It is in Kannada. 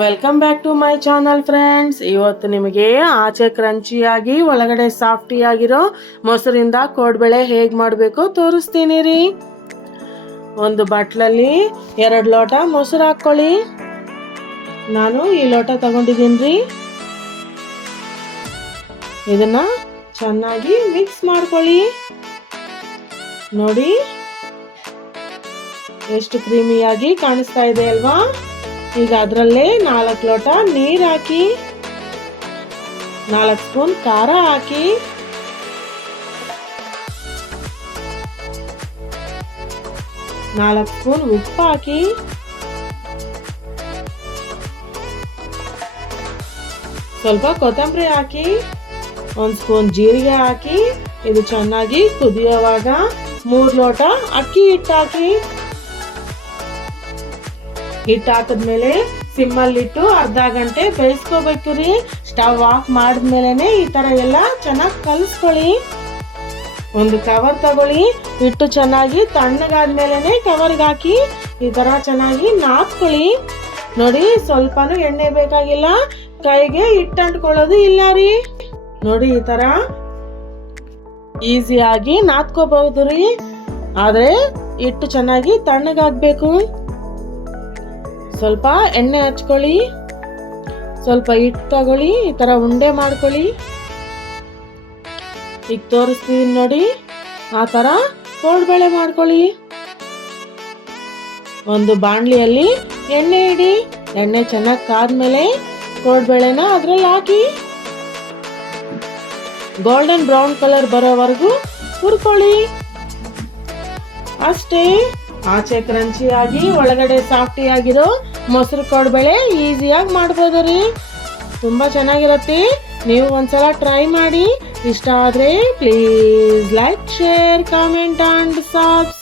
Welcome back to my channel friends. ಇವತ್ತು ನಿಮಗೆ ಆಚೆ ಕ್ರಂಚಿಯಾಗಿ ಒಳಗಡೆ ಸಾಫ್ಟಿಯಾಗಿರೋ ಮೊಸರಿಂದ ಕೋಡ್ಬಳೆ ಹೇಗೆ ಮಾಡಬೇಕು ತೋರಿಸ್ತೀನಿ ರೀ. ಒಂದು ಬಟ್ಲಲ್ಲಿ 2 ಲೋಟ ಮೊಸರು ಹಾಕ್ಕೊಳ್ಳಿ. ನಾನು ಈ ಲೋಟ ತಗೊಂಡಿದ್ದೀನಿ ರೀ. ಇದನ್ನ ಚೆನ್ನಾಗಿ ಮಿಕ್ಸ್ ಮಾಡ್ಕೊಳ್ಳಿ. ನೋಡಿ ಎಷ್ಟು ಕ್ರೀಮಿಯಾಗಿ ಕಾಣಿಸ್ತಾ ಇದೆ ಅಲ್ವಾ. ಈಗ ಅದರಲ್ಲೇ 4 ಲೋಟ ನೀರು ಹಾಕಿ, 4 ಸ್ಪೂನ್ ಖಾರ ಹಾಕಿ, ಸ್ಪೂನ್ ಉಪ್ಪು ಹಾಕಿ, ಸ್ವಲ್ಪ ಕೊತ್ತಂಬರಿ ಹಾಕಿ, 1 ಸ್ಪೂನ್ ಜೀರಿಗೆ ಹಾಕಿ, ಇದು ಚೆನ್ನಾಗಿ ಕುದಿಯುವಾಗ 3 ಲೋಟ ಅಕ್ಕಿ ಹಿಟ್ಟು ಹಾಕಿ. ಹಿಟ್ಟು ಹಾಕಿದ್ಮೇಲೆ ಸಿಮ್ಮಲ್ಲಿಟ್ಟು ಅರ್ಧ ಗಂಟೆ ಬೇಯಿಸ್ಕೋಬೇಕು ರೀ. ಸ್ಟವ್ ಆಫ್ ಮಾಡಿದ್ಮೇಲೆ ಈ ತರ ಎಲ್ಲ ಚೆನ್ನಾಗಿ ಕಲಿಸ್ಕೊಳ್ಳಿ. ಒಂದು ಕವರ್ ತಗೊಳ್ಳಿ. ಹಿಟ್ಟು ಚೆನ್ನಾಗಿ ತಣ್ಣಗಾದ್ಮೇಲೆ ಕವರ್ಗೆ ಹಾಕಿ ಈ ತರ ಚೆನ್ನಾಗಿ ನಾದ್ಕೊಳ್ಳಿ. ನೋಡಿ ಸ್ವಲ್ಪನೂ ಎಣ್ಣೆ ಬೇಕಾಗಿಲ್ಲ, ಕೈಗೆ ಹಿಟ್ಟು ಅಂಟ್ಕೊಳ್ಳೋದು ಇಲ್ಲ ರೀ. ನೋಡಿ ಈ ತರ ಈಸಿಯಾಗಿ ನಾದ್ಕೋಬಹುದು ರೀ. ಆದ್ರೆ ಹಿಟ್ಟು ಚೆನ್ನಾಗಿ ತಣ್ಣಗಾಗ್ಬೇಕು. ಸ್ವಲ್ಪ ಎಣ್ಣೆ ಹಚ್ಕೊಳ್ಳಿ, ಸ್ವಲ್ಪ ಹಿಟ್ಟು ತಗೊಳ್ಳಿ, ಈ ತರ ಉಂಡೆ ಮಾಡ್ಕೊಳ್ಳಿ. ಈಗ ತೋರಿಸ್ತೀನಿ ನೋಡಿ, ಆ ತರ ಕೋಡ್ಬಳೆ ಮಾಡ್ಕೊಳ್ಳಿ. ಒಂದು ಬಾಣಲಿಯಲ್ಲಿ ಎಣ್ಣೆ ಇಡಿ. ಎಣ್ಣೆ ಚೆನ್ನಾಗಿ ಕಾದ್ಮೇಲೆ ಕೋಡ್ಬಳೆನ ಅದ್ರಲ್ಲಿ ಹಾಕಿ ಗೋಲ್ಡನ್ ಬ್ರೌನ್ ಕಲರ್ ಬರೋವರೆಗೂ ಹುರ್ಕೊಳ್ಳಿ. ಅಷ್ಟೇ, ಆಚೆ ಕ್ರಂಚಿಯಾಗಿ ಒಳಗಡೆ ಸಾಫ್ಟಿ ಆಗಿರೋ ಮೊಸರು ಕೋಡ್ಬಳೆ ಈಸಿಯಾಗಿ ಮಾಡ್ಬೋದು ರೀ. ತುಂಬಾ ಚೆನ್ನಾಗಿರತ್ತೆ. ನೀವು ಒಂದ್ಸಲ ಟ್ರೈ ಮಾಡಿ. ಇಷ್ಟ ಆದ್ರೆ please like, share, comment and subscribe.